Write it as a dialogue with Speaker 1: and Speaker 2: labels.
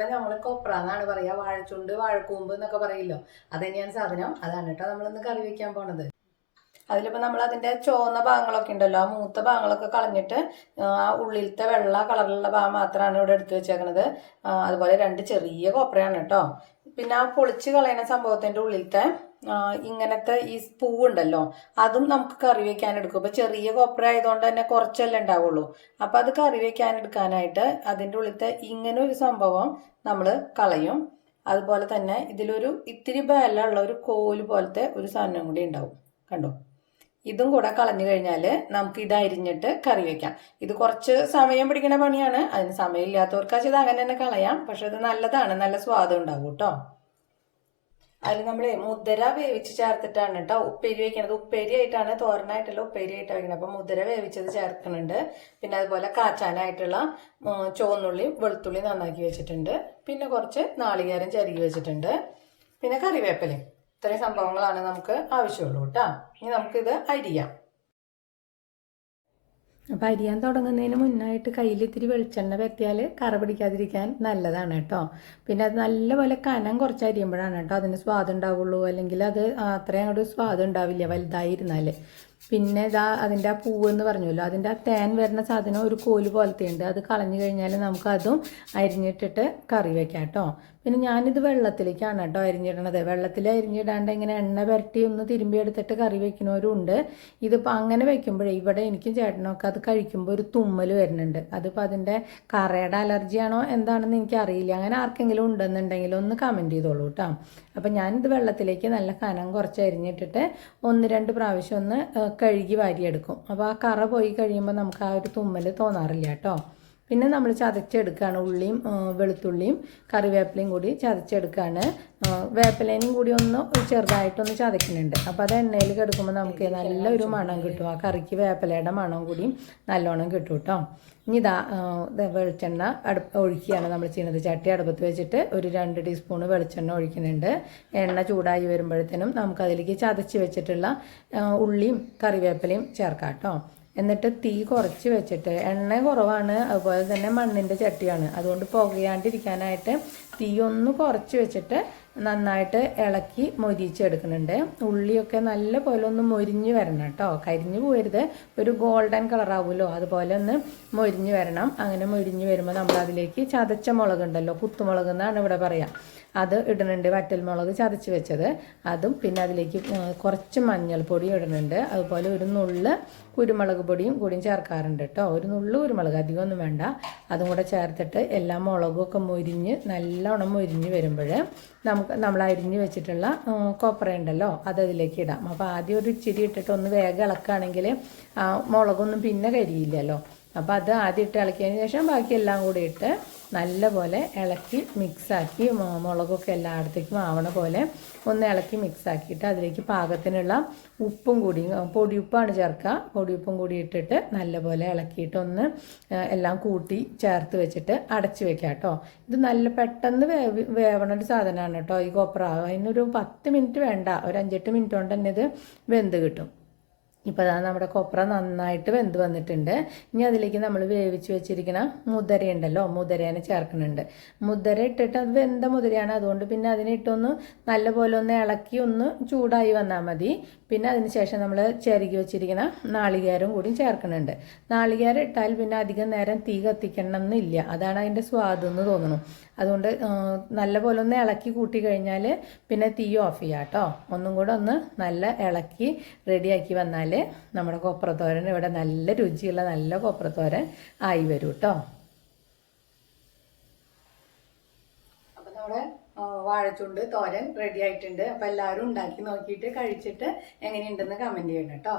Speaker 1: ഇവിടെ നമ്മൾ കൊപ്ര എന്നാണ് പറയാ വാഴച്ചുണ്ട് വാഴക്കൂമ്പ് എന്നൊക്കെ പറയില്ലോ. അത് തന്നെയാണ് സാധനം. അതാണ് കേട്ടോ നമ്മളിന്ന് കറി വെക്കാൻ പോണത്. അതിലിപ്പോൾ നമ്മൾ അതിന്റെ ചുവന്ന ഭാഗങ്ങളൊക്കെ ഉണ്ടല്ലോ ആ മൂത്ത ഭാഗങ്ങളൊക്കെ കളഞ്ഞിട്ട് ആ ഉള്ളിലത്തെ വെള്ള കളറിലുള്ള ഭാഗം മാത്രമാണ് ഇവിടെ എടുത്തു വെച്ചേക്കണത്. അതുപോലെ രണ്ട് ചെറിയ കൊപ്രയാണ് കേട്ടോ. പിന്നെ ആ പൊളിച്ച് കളയുന്ന സംഭവത്തിന്റെ ഉള്ളിലത്തെ ഇങ്ങനത്തെ ഈ പൂവുണ്ടല്ലോ അതും നമുക്ക് കറി വെക്കാൻ എടുക്കും. ഇപ്പൊ ചെറിയ കൊപ്ര ആയതുകൊണ്ട് തന്നെ കുറച്ചല്ലേ ഉണ്ടാവുള്ളൂ. അപ്പൊ അത് കറി വെക്കാൻ എടുക്കാനായിട്ട് അതിന്റെ ഉള്ളിലത്തെ ഇങ്ങനെ ഒരു സംഭവം നമ്മൾ കളയും. അതുപോലെ തന്നെ ഇതിലൊരു ഇത്തിരി ബലമുള്ള ഒരു കോൽ പോലത്തെ ഒരു സാധനം കൂടി ഉണ്ടാവും. കണ്ടോ? ഇതും കൂടെ കളഞ്ഞു കഴിഞ്ഞാൽ നമുക്ക് ഇത് അരിഞ്ഞിട്ട് കറി വെക്കാം. ഇത് കുറച്ച് സമയം പിടിക്കുന്ന പണിയാണ്. അതിന് സമയമില്ലാത്തവർക്ക് ഇത് അങ്ങനെ തന്നെ കളയാം. പക്ഷെ ഇത് നല്ലതാണ്. നല്ല സ്വാദം ഉണ്ടാവും കേട്ടോ. അതിൽ നമ്മൾ മുദ്ര വേവിച്ച് ചേർത്തിട്ടാണ് കേട്ടോ ഉപ്പേരി വയ്ക്കുന്നത് ഉപ്പേരി ആയിട്ടാണ് തോരനായിട്ടുള്ള ഉപ്പേരി ആയിട്ട് വയ്ക്കുന്നത് അപ്പം മുദ്ര വേവിച്ചത് ചേർക്കുന്നുണ്ട്. പിന്നെ അതുപോലെ കാച്ചാനായിട്ടുള്ള ചുവന്നുള്ളിയും വെളുത്തുള്ളിയും നന്നാക്കി വെച്ചിട്ടുണ്ട്. പിന്നെ കുറച്ച് നാളികേരം ചരുകി വെച്ചിട്ടുണ്ട്. പിന്നെ കറിവേപ്പിലയും. ഇത്രയും സംഭവങ്ങളാണ് നമുക്ക് ആവശ്യമുള്ളൂ കേട്ടോ ഇനി നമുക്കിത് അരിയാം. അപ്പം അരിയാൻ തുടങ്ങുന്നതിന് മുന്നായിട്ട് കയ്യിൽ ഇത്തിരി വെളിച്ചെണ്ണ പറ്റിയാൽ കറ പിടിക്കാതിരിക്കാൻ നല്ലതാണ് കേട്ടോ. പിന്നെ അത് നല്ലപോലെ കനം കുറച്ച് അരിയുമ്പോഴാണ് കേട്ടോ അതിന് സ്വാദ് ഉണ്ടാവുള്ളൂ. അല്ലെങ്കിൽ അത് അത്രയും അങ്ങോട്ട് സ്വാദ് ഉണ്ടാവില്ല വലുതായിരുന്നാൽ പിന്നെ ഇതാ അതിന്റെ ആ പൂവ് എന്ന് പറഞ്ഞല്ലോ അതിന്റെ ആ തേൻ വരുന്ന സാധനം ഒരു കോൽ പോലത്തെ ഉണ്ട് അത് കളഞ്ഞു കഴിഞ്ഞാൽ നമുക്ക് അതും അരിഞ്ഞിട്ടിട്ട് കറി വെക്കാം കേട്ടോ. പിന്നെ ഞാനിത് വെള്ളത്തിലേക്കാണ് കേട്ടോ അരിഞ്ഞിടണത്. വെള്ളത്തിൽ അരിഞ്ഞിടാണ്ട് ഇങ്ങനെ എണ്ണ പുരട്ടി ഒന്ന് തിരുമ്പി എടുത്തിട്ട് കറി വെക്കുന്നവരും ഉണ്ട് ഇതിപ്പോൾ അങ്ങനെ വെക്കുമ്പോഴേ ഇവിടെ എനിക്കും ചേട്ടനൊക്കെ അത് കഴിക്കുമ്പോൾ ഒരു തുമ്മൽ വരുന്നുണ്ട്. അതിപ്പോൾ അതിന്റെ കറയുടെ അലർജിയാണോ എന്താണെന്ന് എനിക്കറിയില്ല. അങ്ങനെ ആർക്കെങ്കിലും ഉണ്ടെന്നുണ്ടെങ്കിൽ ഒന്ന് കമന്റ് ചെയ്തോളൂ കേട്ടോ. അപ്പം ഞാനിത് വെള്ളത്തിലേക്ക് നല്ല കനം കുറച്ച് അരിഞ്ഞിട്ടിട്ട് ഒന്ന് രണ്ട് പ്രാവശ്യം ഒന്ന് കഴുകി വാരിയെടുക്കും. അപ്പോൾ ആ കറ പോയി കഴിയുമ്പോൾ നമുക്ക് ആ ഒരു തുമ്മൽ തോന്നാറില്ല കേട്ടോ. പിന്നെ നമ്മൾ ചതച്ചെടുക്കുകയാണ് ഉള്ളിയും വെളുത്തുള്ളിയും കറിവേപ്പിലയും കൂടി ചതച്ചെടുക്കുകയാണ് വേപ്പിലേനും കൂടി ഒന്ന് ചെറുതായിട്ടൊന്ന് ചതക്കുന്നുണ്ട് അപ്പോൾ അത് എണ്ണയിൽ കിടക്കുമ്പോൾ നമുക്ക് നല്ലൊരു മണം കിട്ടും. ആ കറിക്ക് വേപ്പിലയുടെ മണം കൂടി നല്ലോണം കിട്ടും കേട്ടോ ഇനി ഇതാ വെളിച്ചെണ്ണ അടുപ്പ് ഒഴിക്കുകയാണ് നമ്മൾ ചെയ്യുന്നത്. ചട്ടി അടുപ്പത്ത് വെച്ചിട്ട് ഒരു രണ്ട് ടീസ്പൂൺ വെളിച്ചെണ്ണ ഒഴിക്കുന്നുണ്ട്. എണ്ണ ചൂടായി വരുമ്പോഴത്തേനും നമുക്കതിലേക്ക് ചതച്ച് വെച്ചിട്ടുള്ള ഉള്ളിയും കറിവേപ്പിലയും ചേർക്കാം കേട്ടോ എന്നിട്ട് തീ കുറച്ച് വെച്ചിട്ട് എണ്ണ കുറവാണ്. അതുപോലെ തന്നെ മണ്ണിന്റെ ചട്ടിയാണ്. അതുകൊണ്ട് പുകയാണ്ടിരിക്കാനായിട്ട് തീ ഒന്ന് കുറച്ച് വെച്ചിട്ട് നന്നായിട്ട് ഇളക്കി മൊരിച്ചെടുക്കുന്നുണ്ട് ഉള്ളിയൊക്കെ നല്ല പോലെ ഒന്ന് മൊരിഞ്ഞ് വരണം കേട്ടോ. കരിഞ്ഞു പോരുത്. ഒരു ഗോൾഡൻ കളറാവുമല്ലോ അതുപോലെ ഒന്ന് മൊരിഞ്ഞ് വരണം. അങ്ങനെ മൊരിഞ്ഞ് വരുമ്പോൾ നമ്മൾ അതിലേക്ക് ചതച്ച മുളക് ഉണ്ടല്ലോ കുത്തുമുളക് എന്നാണ് ഇവിടെ പറയാം. അത് ഇടുന്നുണ്ട്. വറ്റൽമുളക് ചതച്ച് വെച്ചത്. അതും പിന്നെ അതിലേക്ക് കുറച്ച് മഞ്ഞൾപ്പൊടി ഇടുന്നുണ്ട്. അതുപോലെ ഒരു നുള്ള് കുരുമുളക് പൊടിയും കൂടിയും ചേർക്കാറുണ്ട് കേട്ടോ. ഒരു നുള്ള് കുരുമുളക്. അധികമൊന്നും വേണ്ട. അതും കൂടെ ചേർത്തിട്ട് എല്ലാ മുളകും ഒക്കെ മൊരിഞ്ഞ് നല്ലോണം മൊരിഞ്ഞ് വരുമ്പോൾ നമുക്ക് നമ്മൾ അരിഞ്ഞ് വെച്ചിട്ടുള്ള കൊപ്ര അത് അതിലേക്ക് ഇടാം. അപ്പോൾ ആദ്യം ഒരു ഇച്ചിരി ഇട്ടിട്ട് ഒന്ന് വേഗം ഇളക്കുകയാണെങ്കിൽ മുളകൊന്നും പിന്നെ കരിയില്ലല്ലോ. അപ്പോൾ അത് ആദ്യം ഇട്ട് ഇളക്കിയതിന് ശേഷം ബാക്കി എല്ലാം കൂടി ഇട്ട് നല്ലപോലെ ഇളക്കി മിക്സാക്കി മുളകൊക്കെ എല്ലായിടത്തേക്കും ആവണ പോലെ ഒന്ന് ഇളക്കി മിക്സാക്കിയിട്ട് അതിലേക്ക് പാകത്തിനുള്ള ഉപ്പും കൂടി പൊടിയുപ്പാണ് ചേർക്കുക. പൊടിയുപ്പും കൂടി ഇട്ടിട്ട് നല്ലപോലെ ഇളക്കിയിട്ട് ഒന്ന് എല്ലാം കൂട്ടി ചേർത്ത് വെച്ചിട്ട് അടച്ച് വെക്കാം കേട്ടോ. ഇത് നല്ല പെട്ടെന്ന് വേവ് വേവണ ഒരു സാധനമാണ് കേട്ടോ ഈ കൊപ്ര അതിനൊരു പത്ത് മിനിറ്റ് വേണ്ട. ഒരു അഞ്ചെട്ട് മിനിറ്റ് കൊണ്ട് തന്നെ ഇത് വെന്ത് കിട്ടും. ഇപ്പോൾ അതാ നമ്മുടെ കൊപ്ര നന്നായിട്ട് വെന്ത് വന്നിട്ടുണ്ട്. ഇനി അതിലേക്ക് നമ്മൾ വേവിച്ച് വെച്ചിരിക്കുന്ന മുതിരയുണ്ടല്ലോ മുതിരേനെ ചേർക്കുന്നുണ്ട്. മുതിര ഇട്ടിട്ട് അത് വെന്ത മുതിരയാണ്. അതുകൊണ്ട് പിന്നെ അതിനിട്ടൊന്ന് നല്ലപോലെ ഒന്ന് ഇളക്കി ഒന്ന് ചൂടായി വന്നാൽ മതി. പിന്നെ അതിന് ശേഷം നമ്മൾ ചെരുകി വെച്ചിരിക്കുന്ന നാളികേരം കൂടി ചേർക്കുന്നുണ്ട്. നാളികേരം ഇട്ടാൽ പിന്നെ അധികം നേരം തീ കത്തിക്കണം എന്നില്ല അതാണ് അതിന്റെ സ്വാദ് എന്ന് തോന്നുന്നു. അതുകൊണ്ട് നല്ലപോലെ ഒന്ന് ഇളക്കി കൂട്ടി കഴിഞ്ഞാൽ പിന്നെ തീ ഓഫ് ചെയ്യാം കേട്ടോ ഒന്നും കൂടെ ഒന്ന് നല്ല ഇളക്കി റെഡിയാക്കി വന്നാൽ നമ്മുടെ കൊപ്രത്തോരൻ ഇവിടെ നല്ല രുചിയുള്ള നല്ല കൊപ്രത്തോരൻ ആയി വരും കേട്ടോ അപ്പം നമ്മുടെ വാഴച്ചുണ്ട് തോരൻ റെഡി ആയിട്ടുണ്ട്. അപ്പം എല്ലാവരും ഉണ്ടാക്കി നോക്കിയിട്ട് കഴിച്ചിട്ട് എങ്ങനെയുണ്ടെന്ന് കമന്റ് ചെയ്യണം കേട്ടോ